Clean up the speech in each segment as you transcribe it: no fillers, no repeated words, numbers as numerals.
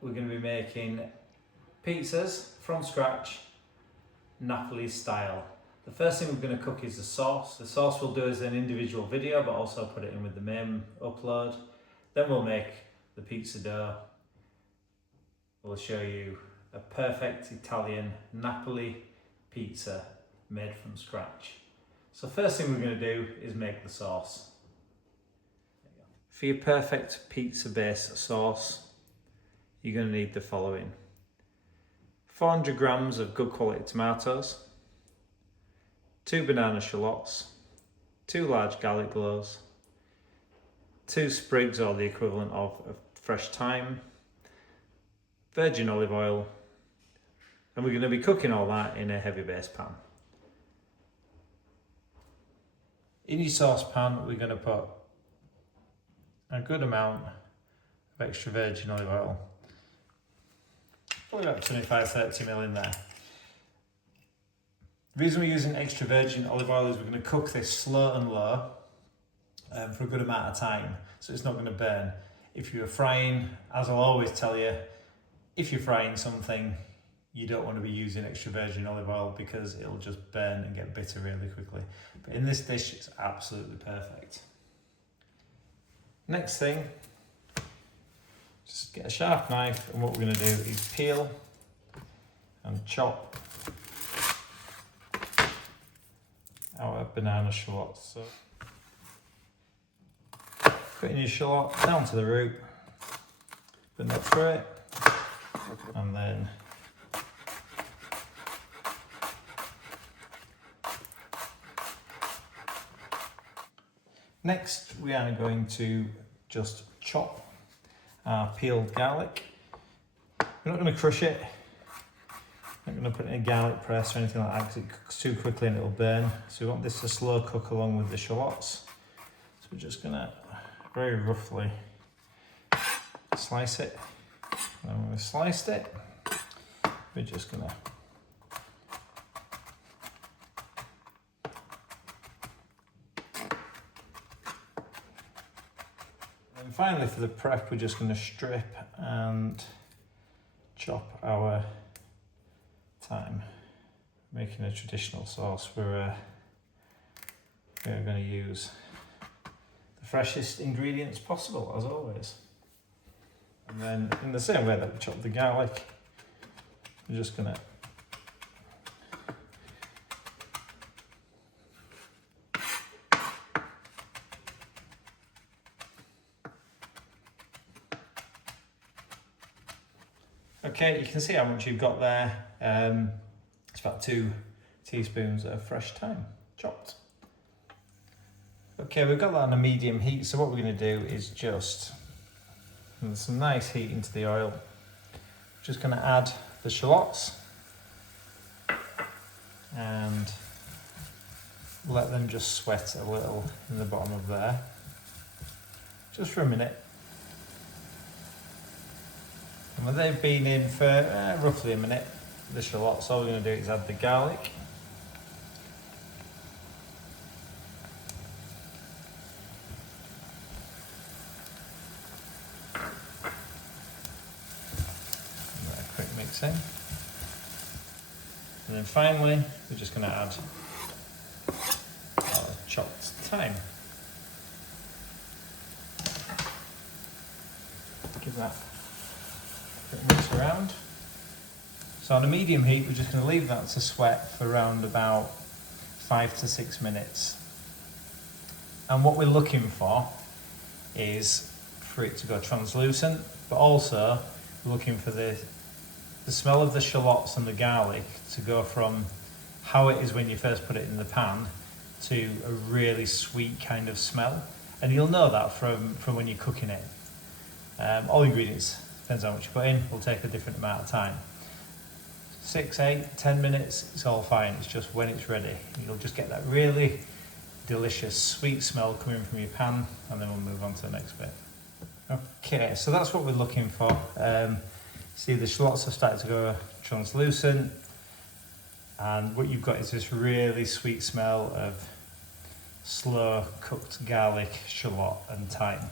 we're going to be making pizzas from scratch, Napoli style. The first thing we're going to cook is the sauce. The sauce we'll do as an individual video, but also put it in with the main upload. Then we'll make the pizza dough. We'll show you a perfect Italian Napoli pizza made from scratch. So first thing we're going to do is make the sauce. For your perfect pizza base sauce, you're going to need the following: 400 grams of good quality tomatoes, 2 banana shallots, 2 large garlic cloves, 2 sprigs or the equivalent of fresh thyme, virgin olive oil, and we're going to be cooking all that in a heavy base pan. In your saucepan, we're going to put a good amount of extra virgin olive oil, probably about 25-30 ml in there. The reason we're using extra virgin olive oil is we're going to cook this slow and low for a good amount of time, so it's not going to burn. If you're frying, as I'll always tell you, if you're frying something, you don't want to be using extra virgin olive oil because it'll just burn and get bitter really quickly. But in this dish, it's absolutely perfect. Next thing, just get a sharp knife, and what we're going to do is peel and chop our banana shallots. So, putting your shallot down to the root, but not through it, and then next we are going to just chop our peeled garlic. We're not going to crush it, not going to put it in a garlic press or anything like that because it cooks too quickly and it'll burn. So we want this to slow cook along with the shallots. So we're just going to very roughly slice it. And when we've sliced it, we're just going to and finally, for the prep, we're just going to strip and chop our thyme, making a traditional sauce. We're going to use the freshest ingredients possible, as always. And then, in the same way that we chop the garlic, we're just going to okay, you can see how much you've got there. It's about 2 teaspoons of fresh thyme, chopped. Okay, we've got that on a medium heat, so what we're going to do is just, with some nice heat into the oil, just going to add the shallots and let them just sweat a little in the bottom of there, just for a minute. And when they've been in for roughly a minute, the shallots, all we're going to do is add the garlic. Give that a quick mix in. And then finally, we're just going to add our chopped thyme. Give that mix around. So on a medium heat, we're just going to leave that to sweat for around about 5 to 6 minutes. And what we're looking for is for it to go translucent, but also we're looking for the smell of the shallots and the garlic to go from how it is when you first put it in the pan to a really sweet kind of smell. And you'll know that from when you're cooking it. All ingredients, depends how much you put in, will take a different amount of time. 6, 8, 10 minutes, it's all fine. It's just when it's ready. You'll just get that really delicious sweet smell coming from your pan, and then we'll move on to the next bit. Okay, so that's what we're looking for. See, the shallots have started to go translucent, and what you've got is this really sweet smell of slow cooked garlic, shallot and thyme.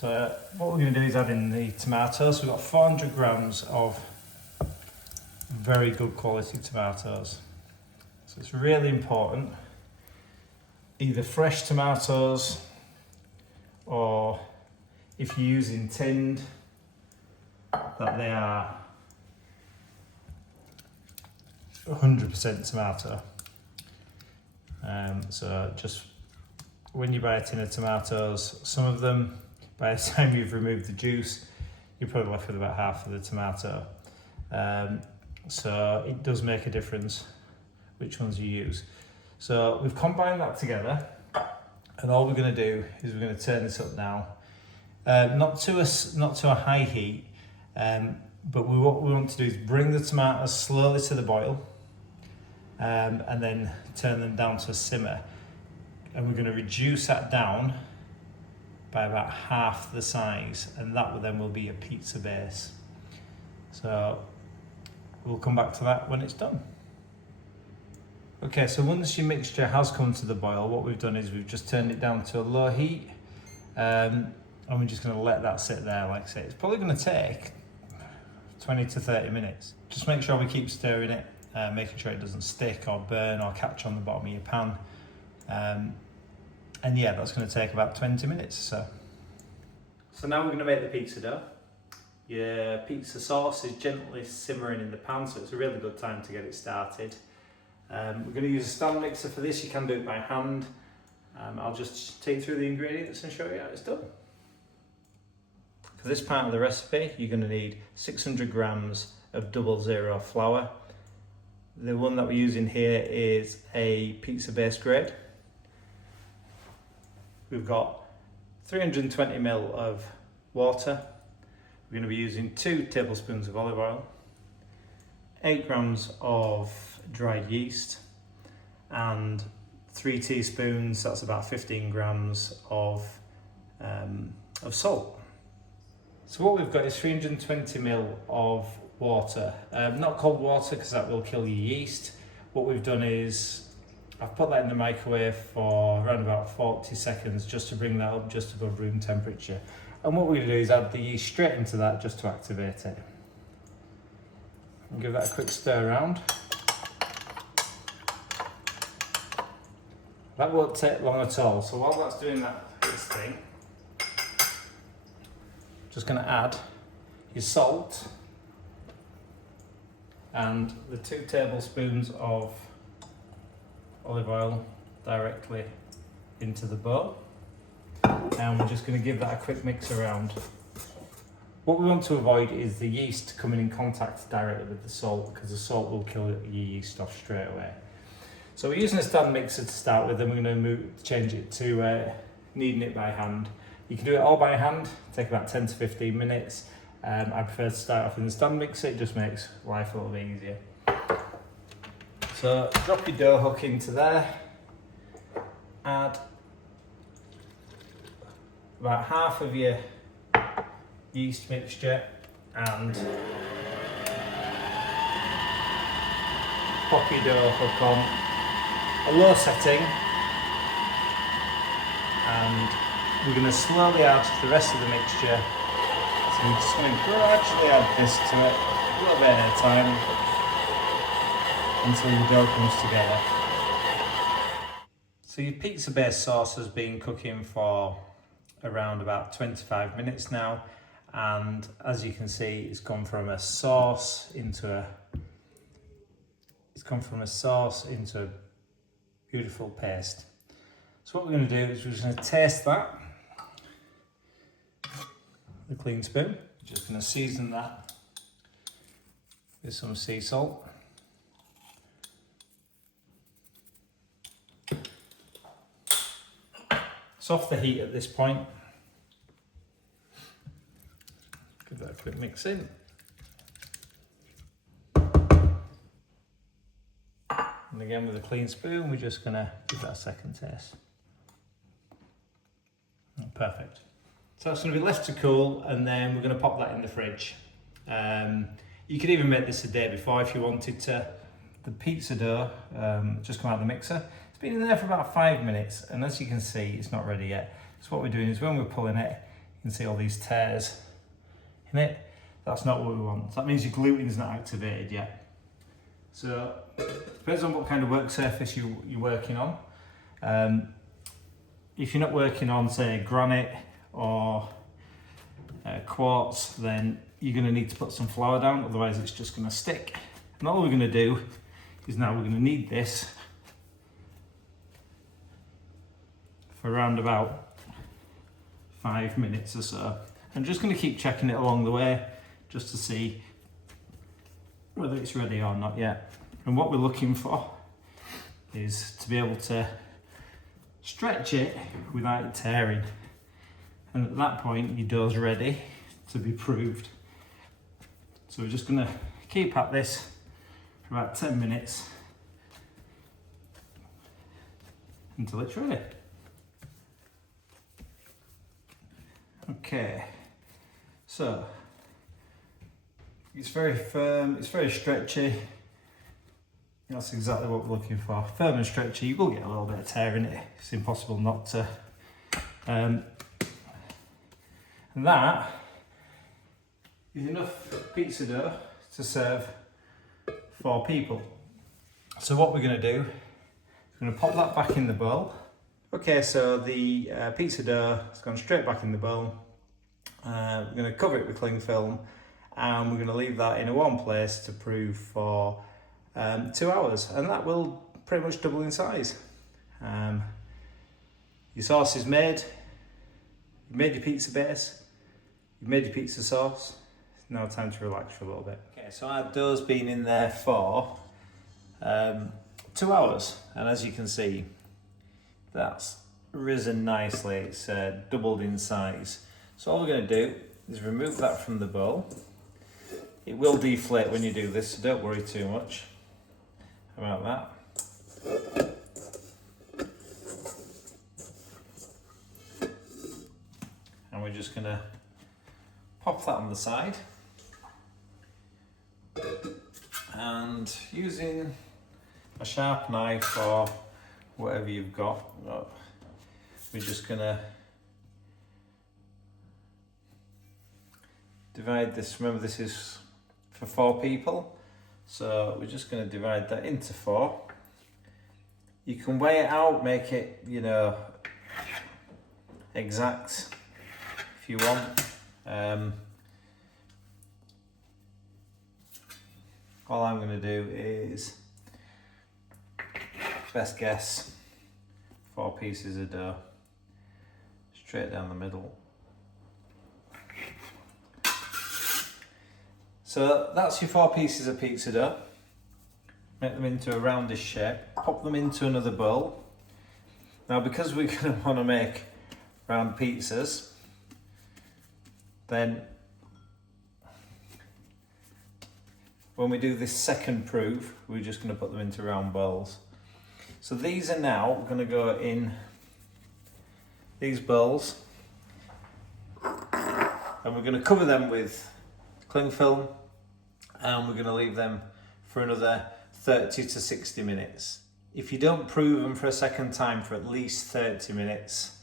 So what we're going to do is add in the tomatoes. We've got 400 grams of very good quality tomatoes. So it's really important, either fresh tomatoes or if you're using tinned, that they are 100% tomato. So just when you buy a tin of tomatoes, some of them, by the time you've removed the juice, you're probably left with about half of the tomato. So it does make a difference which ones you use. So we've combined that together, and all we're going to do is we're going to turn this up now, not to a high heat, but what we want to do is bring the tomatoes slowly to the boil, and then turn them down to a simmer, and we're going to reduce that down by about half the size, and that will be a pizza base. So we'll come back to that when it's done. Okay, so once your mixture has come to the boil, what we've done is we've just turned it down to a low heat, and we're just going to let that sit there. Like I say, it's probably going to take 20 to 30 minutes. Just make sure we keep stirring it, making sure it doesn't stick or burn or catch on the bottom of your pan. And yeah, that's going to take about 20 minutes or so. So now we're going to make the pizza dough. Your pizza sauce is gently simmering in the pan, so it's a really good time to get it started. We're going to use a stand mixer for this. You can do it by hand. I'll just take you through the ingredients and show you how it's done. For this part of the recipe, you're going to need 600 grams of 00 flour. The one that we're using here is a pizza base grade. We've got 320 ml of water. We're going to be using 2 tablespoons of olive oil, 8 grams of dried yeast, and 3 teaspoons, that's about 15 grams of salt. So what we've got is 320 ml of water, not cold water because that will kill your yeast. What we've done is I've put that in the microwave for around about 40 seconds just to bring that up just above room temperature. And what we're going to do is add the yeast straight into that just to activate it. And give that a quick stir around. That won't take long at all. So while that's doing its thing, just going to add your salt and the 2 tablespoons of olive oil directly into the bowl, and we're just going to give that a quick mix around. What we want to avoid is the yeast coming in contact directly with the salt, because the salt will kill your yeast off straight away. So we're using a stand mixer to start with, then we're going to change it to kneading it by hand. You can do it all by hand, take about 10 to 15 minutes. I prefer to start off in the stand mixer, it just makes life a little bit easier. So drop your dough hook into there, add about half of your yeast mixture and pop your dough hook on a low setting, and we're going to slowly add the rest of the mixture. So we're just going to gradually add this to it, a little bit at a time, until your dough comes together. So your pizza base sauce has been cooking for around about 25 minutes now, and as you can see, it's gone from a sauce into a beautiful paste. So what we're going to do is we're just going to taste that with a clean spoon. Just going to season that with some sea salt. It's off the heat at this point. Give that a quick mix in. And again with a clean spoon, we're just going to give that a second taste. Perfect. So it's going to be left to cool, and then we're going to pop that in the fridge. You could even make this a day before if you wanted to. The pizza dough just come out of the mixer. It's been in there for about 5 minutes, and as you can see, it's not ready yet. So what we're doing is when we're pulling it, you can see all these tears in it. That's not what we want. So that means your gluten's not activated yet. So depends on what kind of work surface you're working on. If you're not working on, say, granite or quartz, then you're going to need to put some flour down, otherwise it's just going to stick. And all we're going to do is now we're going to knead this for around about 5 minutes or so. I'm just going to keep checking it along the way just to see whether it's ready or not yet. And what we're looking for is to be able to stretch it without it tearing. And at that point, your dough's ready to be proved. So we're just going to keep at this for about 10 minutes until it's ready. Okay, so it's very firm, it's very stretchy. That's exactly what we're looking for. Firm and stretchy. You will get a little bit of tear in it. It's impossible not to. And that is enough pizza dough to serve 4 people. So what we're going to do, we're going to pop that back in the bowl. Okay, so the pizza dough has gone straight back in the bowl. We're going to cover it with cling film, and we're going to leave that in a warm place to prove for 2 hours, and that will pretty much double in size. Your sauce is made. You've made your pizza base. You've made your pizza sauce. It's now time to relax for a little bit. Okay, so our dough's been in there for 2 hours, and as you can see, that's risen nicely. It's doubled in size. So all we're going to do is remove that from the bowl. It will deflate when you do this, so don't worry too much about that. And we're just going to pop that on the side, and using a sharp knife or whatever you've got, we're just going to divide this. Remember, this is for 4 people, so we're just going to divide that into 4. You can weigh it out, make it, you know, exact if you want. All I'm going to do is, best guess, 4 pieces of dough straight down the middle. So that's your 4 pieces of pizza dough. Make them into a roundish shape, pop them into another bowl. Now, because we're going to want to make round pizzas, then when we do this second proof, we're just going to put them into round bowls. So these are now going to go in these bowls, and we're going to cover them with cling film, and we're going to leave them for another 30 to 60 minutes. If you don't prove them for a second time for at least 30 minutes,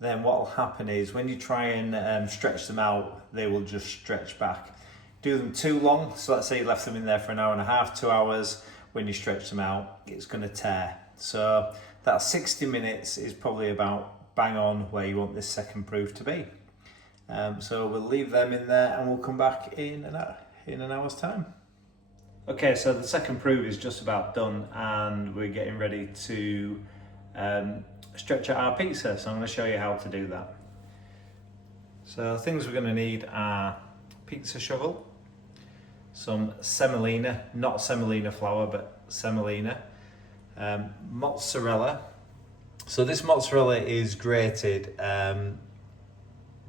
then what will happen is when you try and stretch them out, they will just stretch back. Do them too long, so let's say you left them in there for an hour and a half, 2 hours, when you stretch them out, it's going to tear. So that 60 minutes is probably about bang on where you want this second proof to be. So we'll leave them in there, and we'll come back in an hour's time. Okay, so the second proof is just about done, and we're getting ready to stretch out our pizza. So I'm going to show you how to do that. So things we're going to need are pizza shovel, some semolina, not semolina flour, but semolina, mozzarella. So this mozzarella is grated.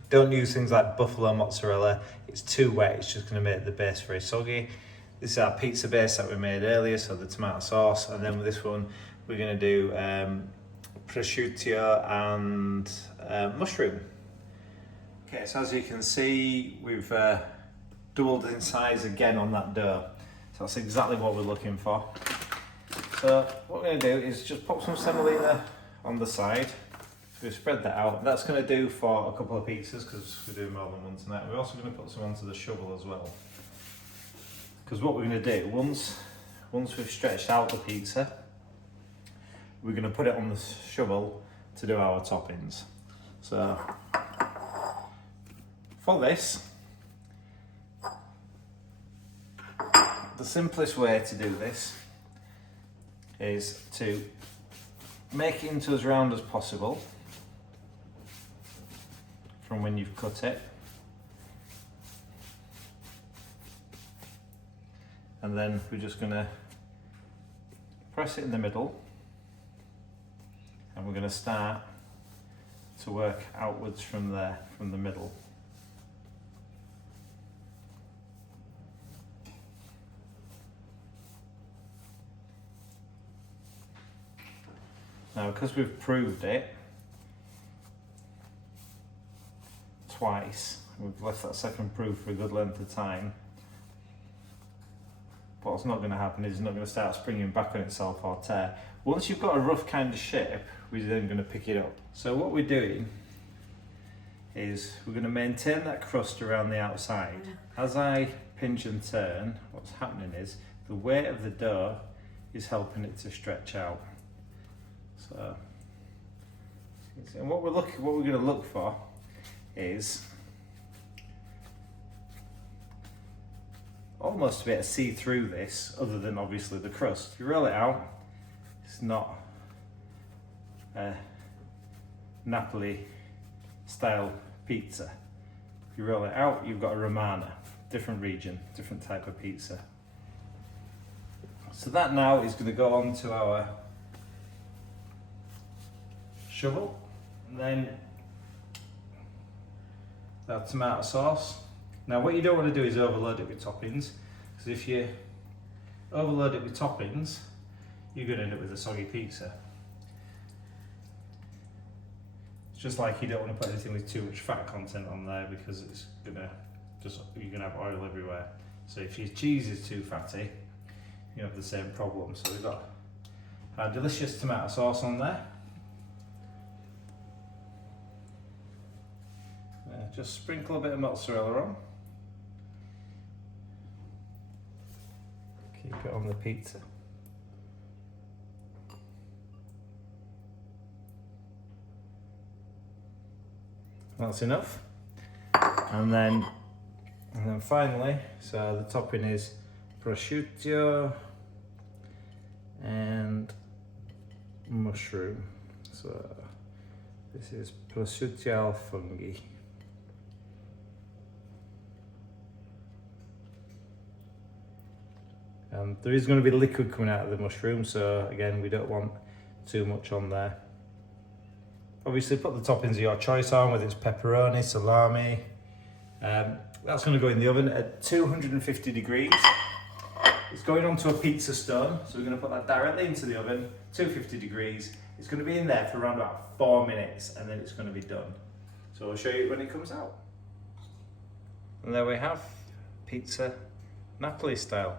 Don't use things like buffalo mozzarella. It's too wet. It's just going to make the base very soggy. This is our pizza base that we made earlier, so the tomato sauce. And then with this one, we're going to do prosciutto and mushroom. Okay, so as you can see, we've doubled in size again on that dough. So that's exactly what we're looking for. So what we're going to do is just pop some semolina on the side. So we spread that out. That's going to do for a couple of pizzas because we're doing more than one tonight. We're also going to put some onto the shovel as well. Because what we're going to do, once we've stretched out the pizza, we're going to put it on the shovel to do our toppings. So for this, the simplest way to do this is to make it into as round as possible from when you've cut it, and then we're just going to press it in the middle, and we're going to start to work outwards from there, from the middle. Now, because we've proved it twice, we've left that second proof for a good length of time, what's not going to happen is it's not going to start springing back on itself or tear. Once you've got a rough kind of shape, we're then going to pick it up. So what we're doing is we're going to maintain that crust around the outside. As I pinch and turn, what's happening is the weight of the dough is helping it to stretch out. So, and what we're going to look for is almost to be able to see through this, other than obviously the crust. If you roll it out, it's not a Napoli style pizza. If you roll it out, you've got a Romana, different region, different type of pizza. So that now is going to go on to our shovel, and then our tomato sauce. Now what you don't want to do is overload it with toppings, because if you overload it with toppings, you're going to end up with a soggy pizza. It's just like you don't want to put anything with too much fat content on there, because it's gonna you're gonna have oil everywhere. So if your cheese is too fatty, you have the same problem. So we've got our delicious tomato sauce on there. Just sprinkle a bit of mozzarella on. Keep it on the pizza. That's enough. And then finally, so the topping is prosciutto and mushroom. So this is prosciutto al funghi. There is going to be liquid coming out of the mushroom, so again, we don't want too much on there. Obviously, put the toppings of your choice on, whether it's pepperoni, salami. That's going to go in the oven at 250 degrees. It's going onto a pizza stone, so we're going to put that directly into the oven, 250 degrees. It's going to be in there for around about 4 minutes, and then it's going to be done. So I'll show you when it comes out. And there we have pizza, Napoli style.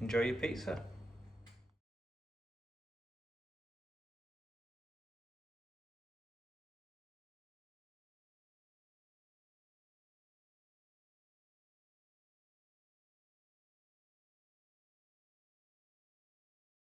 Enjoy your pizza.